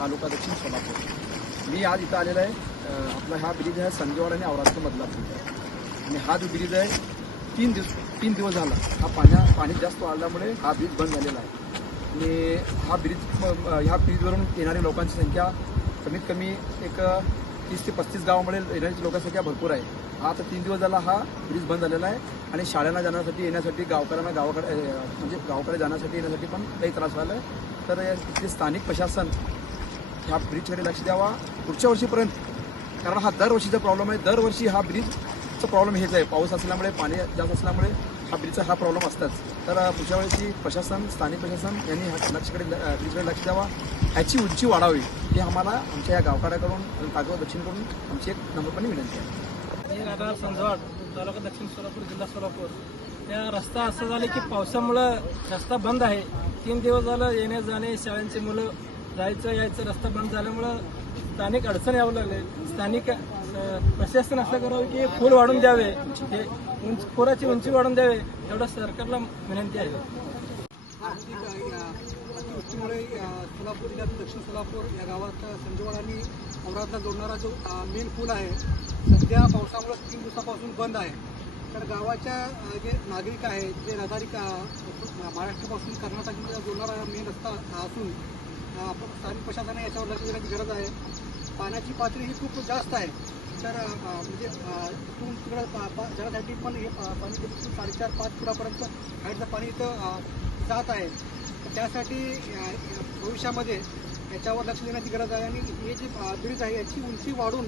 तालुका दक्षिण मी आज इथं आलेला आहे. आपला हा ब्रिज आहे संजवाड आणि औराष्ट्र मधला ब्रिज आहे. आणि हा जो ब्रिज आहे तीन दिवस तीन दिवस झाला. हा पाण्या पाणी जास्त वाढल्यामुळे हा ब्रिज बंद झालेला आहे. आणि हा ब्रिज ह्या ब्रिजवरून येणाऱ्या लोकांची संख्या कमीत कमी एक तीस ते पस्तीस गावामध्ये येण्याची लोकांसंख्या भरपूर आहे. हा आता तीन दिवस झाला हा ब्रिज बंद झालेला आहे. आणि शाळांना जाण्यासाठी येण्यासाठी गावकऱ्यांना गावाकडे म्हणजे गावाकडे जाण्यासाठी येण्यासाठी पण काही त्रास व्हायला आहे. तर या- इथले स्थानिक प्रशासन ह्या ब्रिजकडे लक्ष द्यावा. पुढच्या वर्षीपर्यंत कारण हा दरवर्षीचा प्रॉब्लेम आहे. दरवर्षी हा ब्रिजचा प्रॉब्लेम हेच आहे. पाऊस असल्यामुळे पाणी जास्त असल्यामुळे हा ब्रिजचा हा प्रॉब्लेम असताच. तर पुढच्या वेळेची प्रशासन स्थानिक प्रशासन यांनी हा लक्षकडे ब्रिजकडे लक्ष द्यावा. ह्याची उंची वाढावी ही आम्हाला आमच्या या गावकऱ्याकडून आणि दक्षिणकडून आमची एक नम्रपणे विनंती आहे. मी राहणार संजवाड तालुका दक्षिण सोलापूर जिल्हा सोलापूर. त्या रस्ता असं झालं की पावसामुळं रस्ता बंद आहे. तीन दिवस झालं येण्या जाणे शाळांची मुलं जायचं यायचं रस्ता बंद झाल्यामुळं स्थानिक अडचण यावं लागले स्थानिक प्रशासन असं करावं की पूल वाढून द्यावे हे उंच पुराची उंची वाढून द्यावे एवढं सरकारला विनंती आहे अतिवृष्टीमुळे सोलापूर जिल्ह्यात दक्षिण सोलापूर या गावात संजवाड आणि औरादला जोडणारा जो मेन पूल आहे सध्या पावसामुळे तीन दिवसापासून बंद आहे तर गावाच्या जे नागरिक आहेत जे रहदारी महाराष्ट्रापासून कर्नाटकमध्ये जोडणारा मेन रस्ता असून स्थानिक प्रशासनाने याच्यावर लक्ष देण्याची गरज आहे. पाण्याची पातळी ही खूप जास्त आहे. तर म्हणजे अ, इथून तिकडं पा- पा- पण हे पाणी किती साडेचार पाच फुटापर्यंत हाईटचं पाणी इथं जात आहे. त्यासाठी भविष्यामध्ये याच्यावर लक्ष देण्याची गरज आहे. आणि हे जे ब्रिज आहे याची उंची वाढून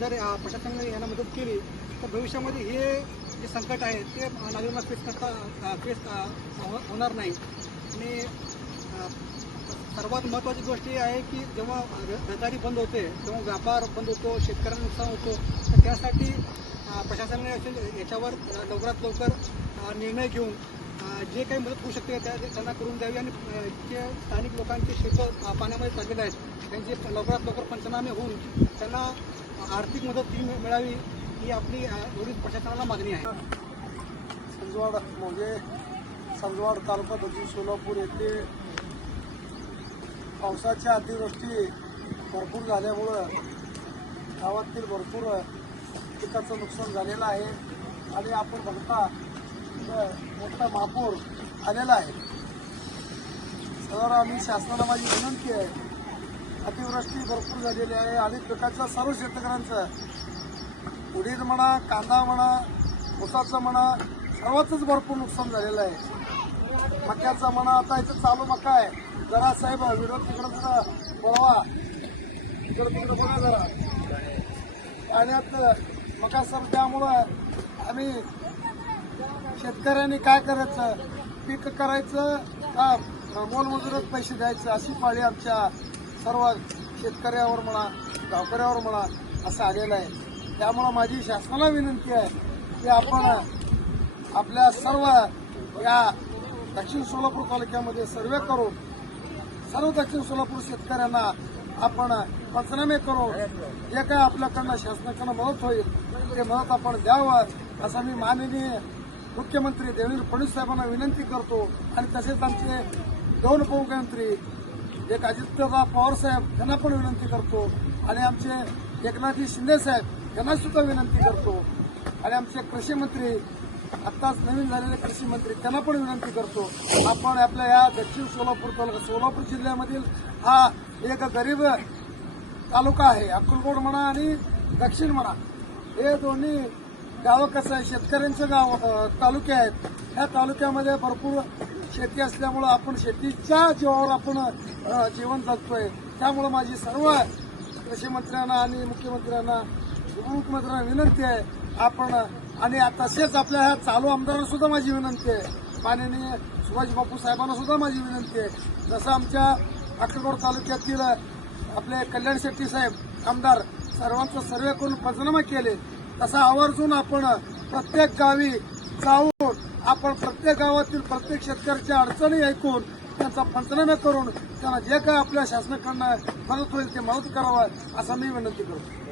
जर प्रशासनाने यांना मदत केली तर भविष्यामध्ये हे जे संकट आहे ते नागरिकांना फेस करता फेस हो, होणार नाही. आणि सर्वात महत्त्वाची गोष्ट ही आहे की जेव्हा र- रहदारी बंद होते तेव्हा व्यापार बंद होतो शेतकऱ्यांना नुकसान होतो. तर त्यासाठी प्रशासनाने असेल याच्यावर लवकरात लवकर निर्णय घेऊन जे काही मदत होऊ शकते त्या त्यांना करून द्यावी आणि जे स्थानिक लोकांचे शेतं पाण्यामध्ये चाललेले आहेत त्यांचे लवकरात लवकर पंचनामे होऊन त्यांना आर्थिक मदत ती मिळावी ही आपली एवढी प्रशासनाला मागणी आहे. संजवाड म्हणजे संजवाड तालुका दक्षिण सोलापूर येथे पावसाच्या अतिवृष्टी भरपूर झाल्यामुळं गावातील भरपूर पिकाचं नुकसान झालेलं आहे. आणि आपण बघता मोठा महापूर आलेला आहे. तर आम्ही शासनाला माझी विनंती आहे. अतिवृष्टी भरपूर झालेली आहे आणि पिकाच्या सर्व शेतकऱ्यांचं उडीद म्हणा कांदा म्हणा ऊसाचं म्हणा सर्वातच भरपूर नुकसान झालेलं आहे. मक्याचा म्हणा आता इथं चालू मका आहे. जरा साहेब विरोध तिकडं जरा बोलवा. इकडं तिकडं बोला जरा. पाण्यात मका सर त्यामुळं आम्ही शेतकऱ्यांनी काय करायचं? पीक करायचं का मोलमजुरात पैसे द्यायचं? अशी पाळी आमच्या सर्व शेतकऱ्यावर म्हणा गावकऱ्यावर म्हणा असं आलेलं आहे. त्यामुळं माझी शासनाला विनंती आहे की आपण आपल्या सर्व या दक्षिण सोलापूर तालुक्यामध्ये सर्वे करून सर्व दक्षिण सोलापूर शेतकऱ्यांना आपण पंचनामे करून जे काय आपल्याकडनं शासनाकडनं मदत होईल ते मदत आपण द्यावं असं मी माननीय मुख्यमंत्री देवेंद्र फडणवीस साहेबांना विनंती करतो. आणि तसेच आमचे दोन उपमुख्यमंत्री एक अजितदादा पवार साहेब यांना पण विनंती करतो. आणि आमचे एकनाथजी शिंदे साहेब यांना सुद्धा विनंती करतो. आणि आमचे कृषी मंत्री आत्ताच नवीन झालेले कृषी मंत्री त्यांना पण विनंती करतो आपण आपल्या या दक्षिण सोलापूर तालुका सोलापूर जिल्ह्यामधील हा एक गरीब तालुका आहे अक्कलकोट म्हणा आणि दक्षिण म्हणा हे दोन्ही गावं कसं आहे शेतकऱ्यांचं गाव तालुके आहेत. ह्या तालुक्यामध्ये भरपूर शेती असल्यामुळं आपण शेतीच्या जीवावर आपण जीवन जगतोय. त्यामुळं माझी सर्व कृषी मंत्र्यांना आणि मुख्यमंत्र्यांना उपमुख्यमंत्र्यांना विनंती आहे आपण आणि तसेच आपल्या ह्या चालू आमदारांना सुद्धा माझी विनंती आहे. माननीय सुभाष बापू साहेबांना सुद्धा माझी विनंती आहे. जसं आमच्या अक्कलकोट तालुक्यातील आपले कल्याण शेट्टी साहेब आमदार सर्वांचा सर्वे करून पंचनामा केले. तसा आवर्जून आपण प्रत्येक गावी जाऊन आपण प्रत्येक गावातील प्रत्येक शेतकऱ्याच्या अडचणी ऐकून त्यांचा पंचनामे करून त्यांना जे काय आपल्या शासनाकडनं मदत होईल ते मदत करावं असं मी विनंती करतो.